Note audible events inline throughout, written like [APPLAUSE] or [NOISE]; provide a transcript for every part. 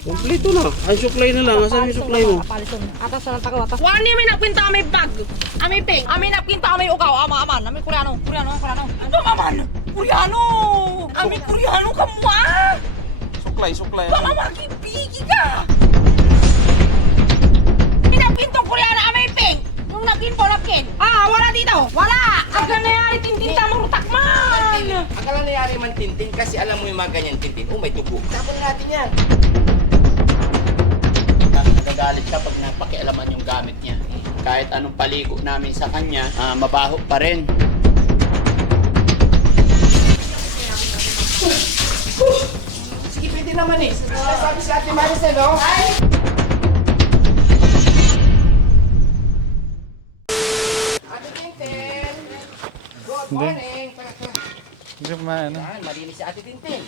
Kompleto na. Ay, suklay na lang. Asan yung suklay mo? Kapaliton. Atas sa tago atas. Wani may napinta may bag. Ami ping. Ami napinta may ukaw. Ama aman. Ami Koreano. Koreano. Koreano. Ano aman? Koreano. Ami Koreano ka mo ah. Suklay, suklay. Mama makibigi ka. Pinapintong Koreano ami ping. Yung napin po napin. Ah, wala dito. Wala. Aga na yan. Tintinta mo rutak man. Akala nangyari man tintin kasi alam mo yung mga ganyan tintin. Oh, may tubo. Tapon na natin yan. Kahit anong paligo namin sa kanya, ah, mabaho pa rin. Sige, pwede naman eh. Sinasabi si Ate Maricel, oh. Ate Tintin! Good morning! Hindi pa ano. Yan, malinis si Ate Tintin.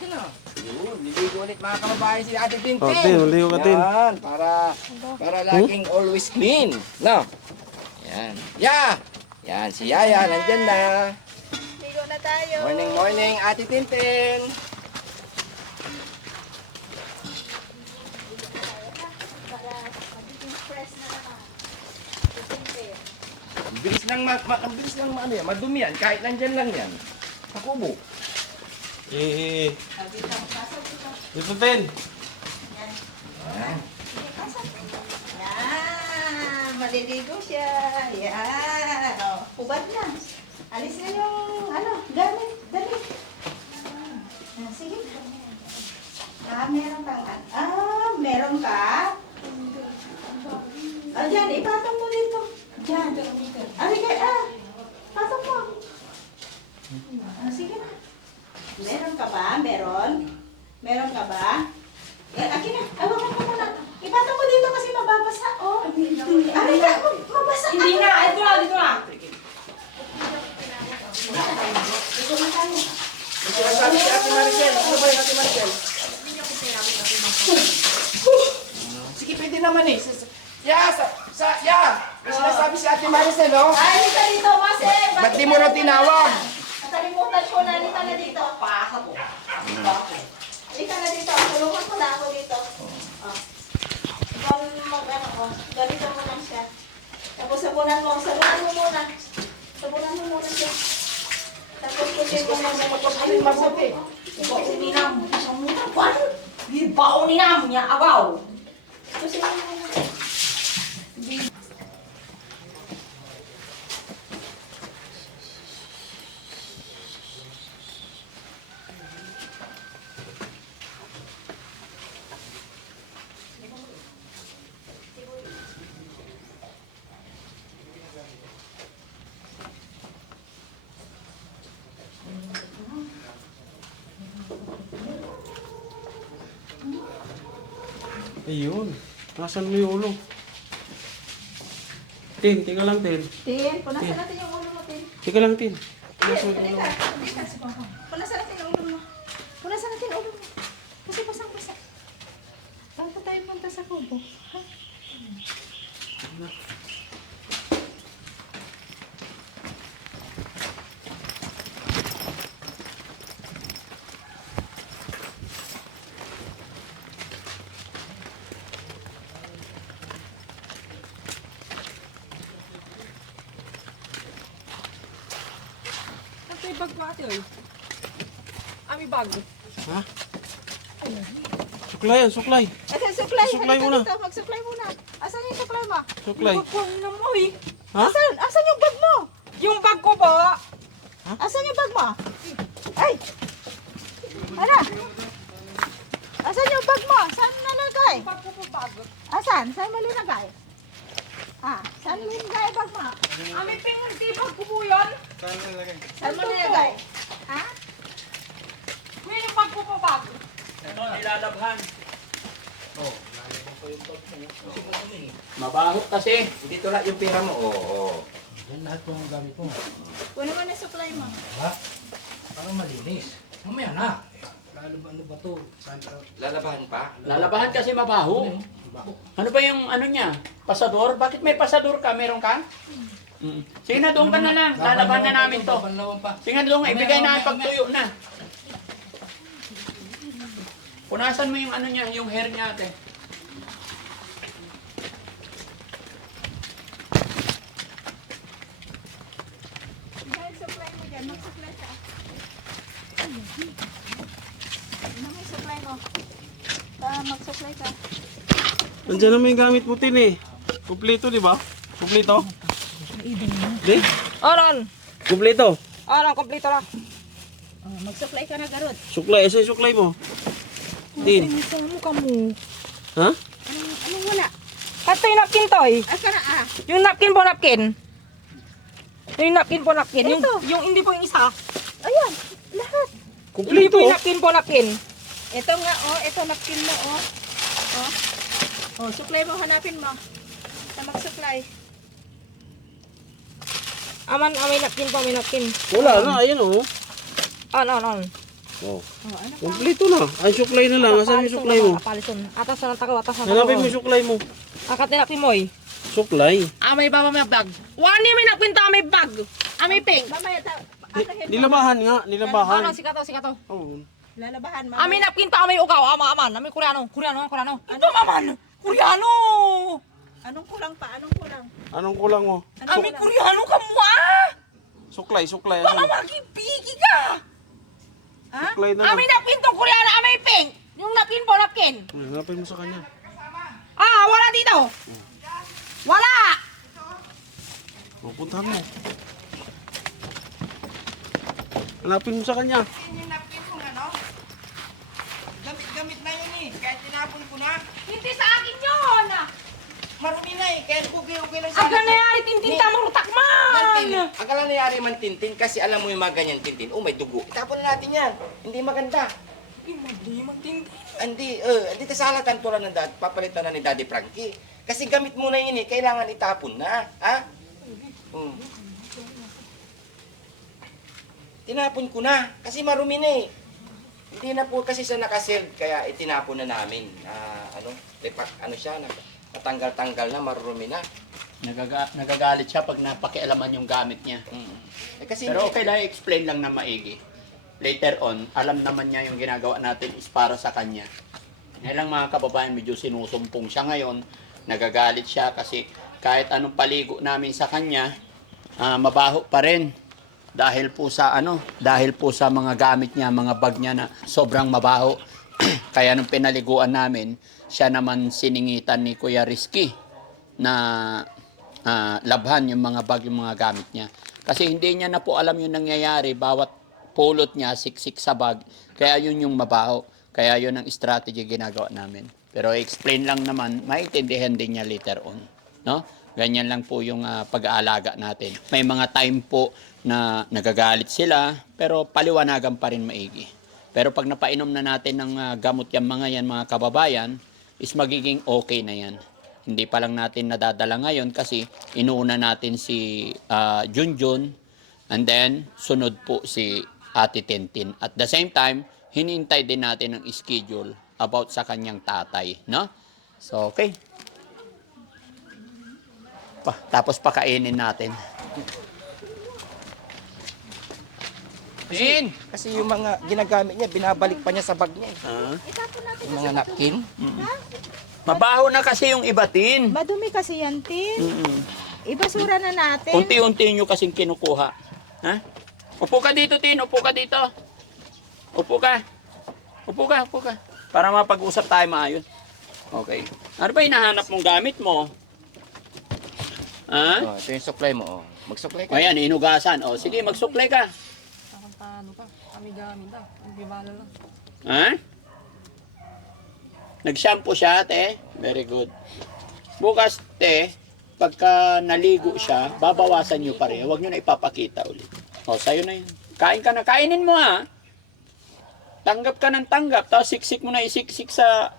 Ito na. Yun, niligo ulit mga kababayan si Ate Tintin. Tin, maligo ka, Tin. Yan, para, para laging always clean. No? Yan. Ya! Yan, si Yaya, nandyan na. Ligo na tayo. Morning, morning, Ate Tintin. Ang bilis lang, ma, ma, ang bilis lang ma, ano yan, madumi yan, kahit nandyan lang yan. Pakubo. Eh, eh, Dito, Tin. Yan. Yan, maliligo siya. Yan. O, hubad na. Alis na yung, ano, gamit. Dali. Ah, sige. Ah, meron kang, ah, meron ka? Ah, dyan, ipatong mo dito. Dyan. Ari kay, ah, patong mo. Ah, sige na. Meron ka ba? Meron? Meron ka ba? Eh, akin na. Awakan mo muna. Ipatong mo dito kasi mababasa. Oh. Ari ka, mabasa. Hindi na. Ito na. Dito na. Dito na tayo. May sinasabi si Ate Maricel. Ano ba yung Ate Maricel? Sige, pwede naman eh. Sa- Ya, sa, sa, ya. May sinasabi si Ate Maricel, oh. Ay, halika dito, Mase. Ba't di mo na tinawag? Nakalimutan ko na. Halika na dito. Paka mo. Halika na dito. Tulungan ko na ako dito. Oh. Ikaw ano, oh. Ganito mo lang siya. Tapos sabunan mo. Sabunan mo muna. Sabunan mo muna siya. Tapos pusin mo muna. Ano yung masabi? Baon ni nam. Isang muna. Kwan. Di baon ni nam niya. Abaw. Pusin mo muna. Ayun. Nasaan mo yung ulo? Tin, tika lang, Tin. Tin, punasan natin yung ulo mo, Tin. Tika lang, Tin. Nasaan yung ulo? Halika. Punasan natin yung ulo mo. Punasan natin yung ulo mo. Kasi basang-basa. Bago tayo punta sa kubo. Ha? Ito yung bag mo ate oy. Ami bag. Ha? Suklay yan, suklay. Ate, suklay. Suklay Halika muna. dito, Magsuklay muna. Asan yung suklay mo? Suklay. Kwan na mo eh. Ha? Asan? Asan yung bag mo? Yung bag ko ba? Asan yung bag mo? Ay! Ano? Asan yung bag mo? Saan nalagay? Bag ko po bag. Asan? Saan mo linagay? Ah, saan mo linagay bag mo? Ami ping di bag ko po yun. Saan mo linagay? Ha? Kuya yung bag ko po bag. Ito, nilalabhan. Mabaho kasi. Dito lang yung pera mo. Oo, oo. Kunin mo na supply mo. Para malinis. Mamaya na. Lalo ba ano ba to? Saan? Lalabahan pa? Lalabahan kasi mabaho. Ano ba yung ano niya? Pasador? Bakit may pasador ka? Meron ka? Mm. Sige na, doon ka na lang. Lalaban na namin to. Banlawan pa. Sige na, doon. Ibigay na pagtuyo na. Punasan mo yung ano niya, yung hair niya ate. Dahil supply mo dyan, mag-supply ka. Ano may supply mo? Ah, mag-supply ka. Nandiyan naman yung gamit mo, Tin eh. Kumpleto, di ba? Kumpleto? Di? Aron. Kumpleto. Aron, kompleto lang. Oh, mag-supply ka na, Garot. Suklay. Asa yung suklay mo? Tin. Ano ka mo? Ha? Anong, anong wala? At yung napkin to eh. Ah, kara ah. Yung napkin po napkin. Yung napkin po napkin. Yung, Ito. yung hindi po yung isa. Ayan, lahat. Hindi Kumpleto. po yung napkin po napkin. Ito nga, oh. Ito, napkin mo, oh. Oh. Oh, supply mo, hanapin mo. Sa mag-supply. Aman, ah, may napkin po, may napkin. Wala na. Ayan oh. On, on, on. Oh. Oh, ano? Kumpleto na. Ay, suklay na lang. Asan yung suklay mo? Kapaliton. Atas na lang takaw, atas na Hanapin mo yung suklay mo. Akat na napkin mo eh. Suklay. Ah, may baba may bag. Wani may napkin ta, may bag. Ah, may pink. Mamaya, ta. Nilabahan nga. Ano, Nilabahan. sikato, sikato. Oo. Lalabahan. Ah, may napkin ta, may ukaw, ama, aman. May koreano, koreano, koreano. Ito, aman. Koreano. Anong kulang pa? Anong kulang? Anong kulang mo? Ah, may koreano ka mo, ah. Suklay, suklay. Baka magipigi ka. Ha? Suklay na may napkin tong koreano, may pink. Yung napkin po, napkin. Hanapin mo sa kanya. Ah, wala dito. Wala. Pupuntahan mo. Hanapin mo sa kanya. Yung napkin mo ano? Gamit-gamit na yun eh. Kahit tinapon ko na. Hindi sa akin yun. Marumi na eh. Kaya okay lang Aga na yan, tintinta mo rutak Tintin. man. Akala nangyari man tintin kasi alam mo yung mga ganyan tintin. Oh, may dugo. Tapon na natin yan. Hindi maganda. Hindi, eh, hindi kasalatan tulad ng dad, papalitan na ni Daddy Frankie. Kasi gamit mo na yun eh, kailangan itapon na. Ha? Hmm. Tinapon ko na, kasi marumi na eh. Hindi na po kasi siya nakasealed, kaya itinapon na namin. Ah, ano, lipak, ano siya, nat- natanggal-tanggal na, marumi na. Nagaga nagagalit siya pag napakialaman yung gamit niya. Mm. Eh, kasi Pero okay lang, explain lang na maigi. Later on, alam naman niya yung ginagawa natin is para sa kanya. Ngayon lang mga kababayan, medyo sinusumpong siya ngayon. Nagagalit siya kasi kahit anong paligo namin sa kanya, ah, mabaho pa rin. Dahil po sa ano, dahil po sa mga gamit niya, mga bag niya na sobrang mabaho. [CLEARS THROAT] Kaya nung pinaliguan namin, siya naman siningitan ni Kuya Rizky na ah, labhan yung mga bag, yung mga gamit niya. Kasi hindi niya na po alam yung nangyayari, bawat pulot niya, siksik sa bag, kaya yun yung mabaho. Kaya yun ang strategy ginagawa namin. Pero explain lang naman, maintindihan din niya later on. No? Ganyan lang po yung ah, pag-aalaga natin. May mga time po na nagagalit sila, pero paliwanagan pa rin maigi. Pero pag napainom na natin ng ah, gamot yung mga yan, mga kababayan, is magiging okay na yan. Hindi pa lang natin nadadala ngayon kasi inuuna natin si ah, Junjun and then sunod po si Ate Tintin. At the same time, hinintay din natin ang schedule about sa kanyang tatay, no? So, okay. Pa, tapos pakainin natin. Kasi, kasi yung mga ginagamit niya, binabalik pa niya sa bag niya. eh. Ah. Itapon natin Yung mga napkin. Mabaho na kasi yung ibatin. Madumi kasi yan, Tin. Mm-mm. Ibasura na natin. Unti-unti nyo kasing kinukuha. Ha? Upo ka dito, Tin. Upo ka dito. Upo ka. Upo ka, upo ka. Para mapag-usap tayo maayos. Okay. Ano ba hinahanap mong gamit mo? Ha? Oh, ito yung supply mo. Oh. Mag-supply ka. O yan, inugasan. O, sige, magsuklay ka. Ano pa? Kami gamit ah. Ang bibala lang. Ha? Nag-shampoo siya, te. Very good. Bukas, te, pagka naligo siya, babawasan nyo pa rin. Huwag nyo na ipapakita ulit. O, sa'yo na yun. Kain ka na. Kainin mo, ha? Tanggap ka ng tanggap. Tapos siksik mo na isiksik sa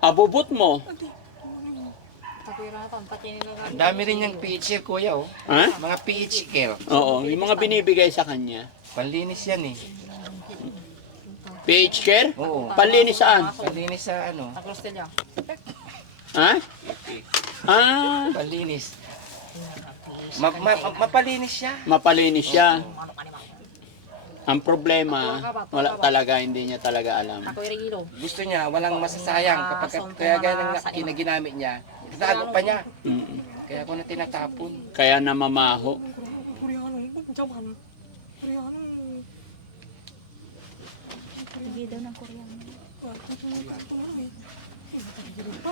abubot mo. Tapira na to, patinin na Ang dami rin yung PH care, kuya. Oh. Ha? Mga PH care. Oo, yung mga binibigay sa kanya. Panlinis yan eh. PH care? Oo. Panlinis saan? Panlinis sa ano. Ha? Ah, Panlinis. Ma- ma- ma- mapalinis siya. mapalinis siya. Ang problema, wala talaga, hindi niya talaga alam. Gusto niya, walang masasayang. Ah, Kapag kaya sa na, ginamit niya, itatago pa niya. Mm. Kaya ako na tinatapon. Kaya namamaho.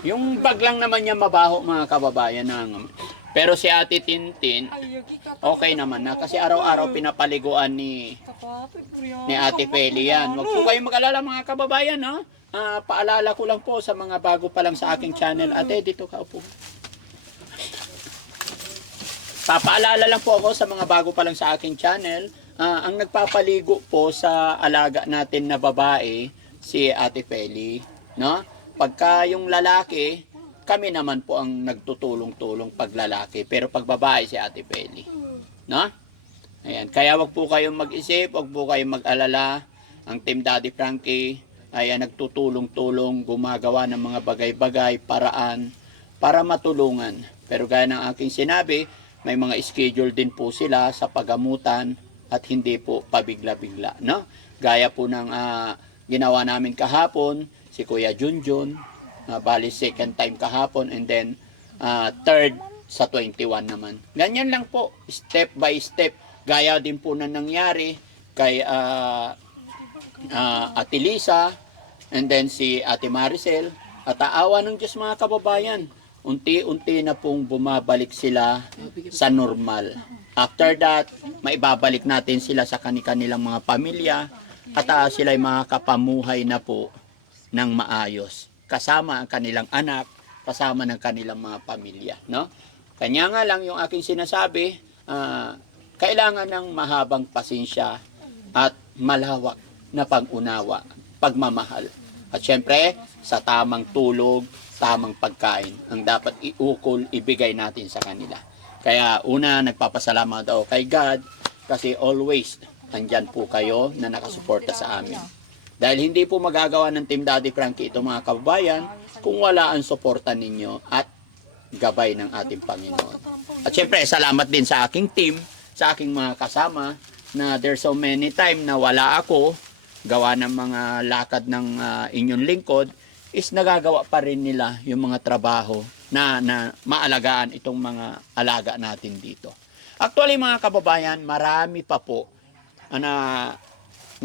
Yung bag lang naman niya mabaho mga kababayan ng pero si Ate Tintin, okay naman na kasi araw-araw pinapaliguan ni ni Ate Feli yan. Huwag po kayong mag-alala mga kababayan, no? Ah, paalala ko lang po sa mga bago pa lang sa aking channel. Ate, dito ka upo. Papaalala lang po ako sa mga bago pa lang sa aking channel. Ah, ang nagpapaligo po sa alaga natin na babae, si Ate Feli, no? Pagka yung lalaki, kami naman po ang nagtutulong-tulong pag lalaki, pero pag babae si Ate Feli. No? Ayan, kaya wag po kayong mag-isip, wag po kayong mag-alala. Ang Team Daddy Frankie ay ah, nagtutulong-tulong, gumagawa ng mga bagay-bagay, paraan para matulungan. Pero gaya ng aking sinabi, may mga schedule din po sila sa pagamutan at hindi po pabigla-bigla, no? Gaya po ng ah, ginawa namin kahapon, si Kuya Junjun, uh, bali second time kahapon and then ah, third sa 21 naman. Ganyan lang po, step by step. Gaya din po na nangyari kay ah, ah, Ate Lisa and then si Ate Maricel at aawa ng Diyos mga kababayan. Unti-unti na pong bumabalik sila sa normal. After that, maibabalik natin sila sa kanilang mga pamilya at uh, sila ay makakapamuhay na po ng maayos. Kasama ang kanilang anak, kasama ng kanilang mga pamilya. No? Kanya nga lang yung aking sinasabi, ah, kailangan ng mahabang pasensya at malawak na pag-unawa, pagmamahal. At syempre, sa tamang tulog, tamang pagkain, ang dapat iukol, ibigay natin sa kanila. Kaya una, nagpapasalamat ako kay God kasi always andyan po kayo na nakasuporta sa amin. Dahil hindi po magagawa ng Team Daddy Frankie ito mga kababayan kung wala ang suporta ninyo at gabay ng ating Panginoon. At syempre, salamat din sa aking team, sa aking mga kasama na there's so many time na wala ako gawa ng mga lakad ng ah, inyong lingkod is nagagawa pa rin nila yung mga trabaho na, na maalagaan itong mga alaga natin dito. Actually mga kababayan, marami pa po na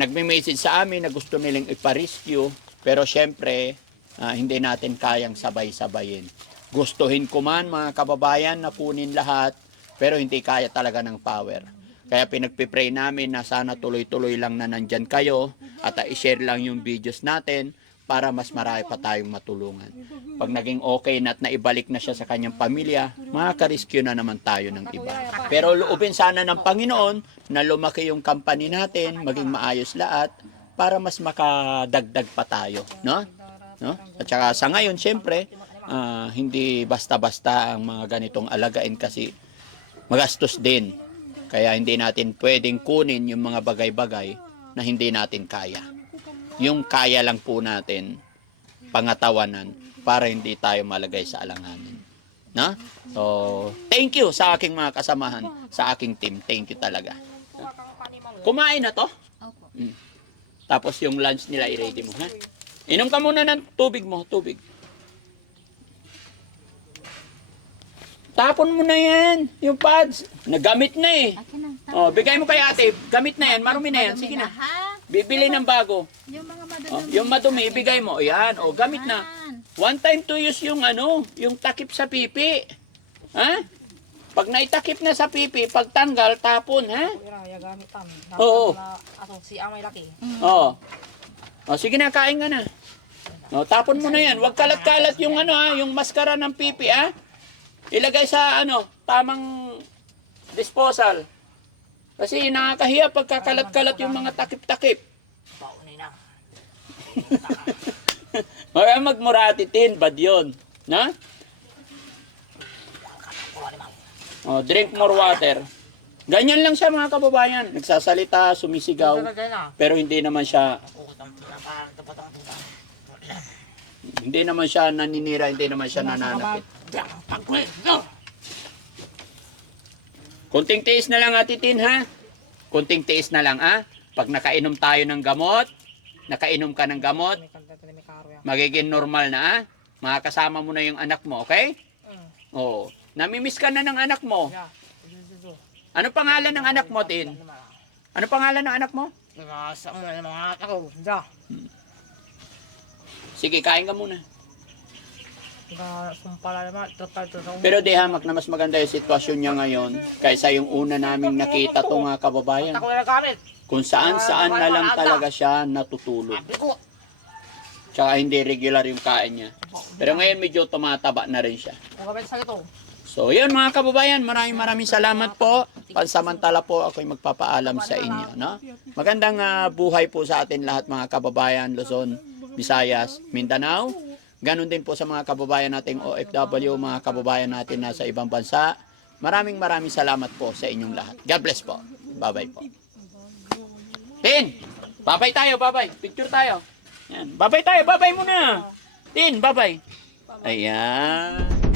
nagme-message sa amin na gusto nilang ipa-rescue pero syempre ah, hindi natin kayang sabay-sabayin. Gustuhin ko man mga kababayan na kunin lahat pero hindi kaya talaga ng power. Kaya pinagpipray namin na sana tuloy-tuloy lang na nandyan kayo at ah, i-share lang yung videos natin para mas marami pa tayong matulungan. Pag naging okay na at naibalik na siya sa kanyang pamilya, makaka-rescue na naman tayo ng iba. Pero loobin sana ng Panginoon na lumaki yung company natin, maging maayos lahat, para mas makadagdag pa tayo. No? No? At saka sa ngayon, syempre, ah, hindi basta-basta ang mga ganitong alagain kasi magastos din. Kaya hindi natin pwedeng kunin yung mga bagay-bagay na hindi natin kaya. Yung kaya lang po natin pangatawanan para hindi tayo malagay sa alanganin. No? So, thank you sa aking mga kasamahan, sa aking team. Thank you talaga. Kumain na to? Mm. Tapos yung lunch nila i-ready mo, ha? Inom ka muna ng tubig mo, tubig. Tapon mo na yan, yung pads. Nagamit na eh. Na. Oh, bigay mo kay ate. Gamit na yan, marumi na yan. Sige na. Bibili ng bago. Yung mga Oh, madudumi. yung madumi, ibigay mo. Ayan, oh, gamit na. One time to use yung ano, yung takip sa pipi. Ha? Pag naitakip na sa pipi, pagtanggal, tapon, ha? Oo. Ato, si amay laki. Oo. Oh, sige na, kain ka na. Oh, tapon mo na yan. Huwag kalat-kalat yung ano ha, yung maskara ng pipi ha. Ilagay sa ano, tamang disposal. Kasi nakakahiya pagkakalat-kalat yung mga takip-takip. Paunay na. [LAUGHS] Huwag magmuratitin, bad yun. Na? Oh, drink more water. Ganyan lang siya mga kababayan. Nagsasalita, sumisigaw, pero hindi naman siya hindi naman siya naninira, hindi naman siya nananakit. Kunting tiis na lang Ate Tin ha. Kunting tiis na lang ha. Pag nakainom tayo ng gamot, nakainom ka ng gamot, magiging normal na. ah. Makakasama mo na yung anak mo, okay? Oo. Namimiss ka na ng anak mo. Ano pangalan ng anak mo, Tin? Ano pangalan ng anak mo? Sige, kain ka muna. Nagasumpala naman. Ito tayo ito. Pero di hamak na mas maganda yung sitwasyon niya ngayon kaysa yung una naming nakita to mga kababayan. Kung saan saan na lang talaga siya natutulog. Tsaka hindi regular yung kain niya. Pero ngayon medyo tumataba na rin siya. So yun mga kababayan, maraming maraming salamat po. Pansamantala po ako'y magpapaalam sa inyo. No? Magandang ah, buhay po sa atin lahat mga kababayan, Luzon, Visayas, Mindanao. Ganon din po sa mga kababayan nating OFW, mga kababayan natin nasa ibang bansa. Maraming maraming salamat po sa inyong lahat. God bless po. Bye-bye po. Tin! Babay tayo, babay. Picture tayo. Yan. Babay tayo, babay muna. Tin, babay. Ayan.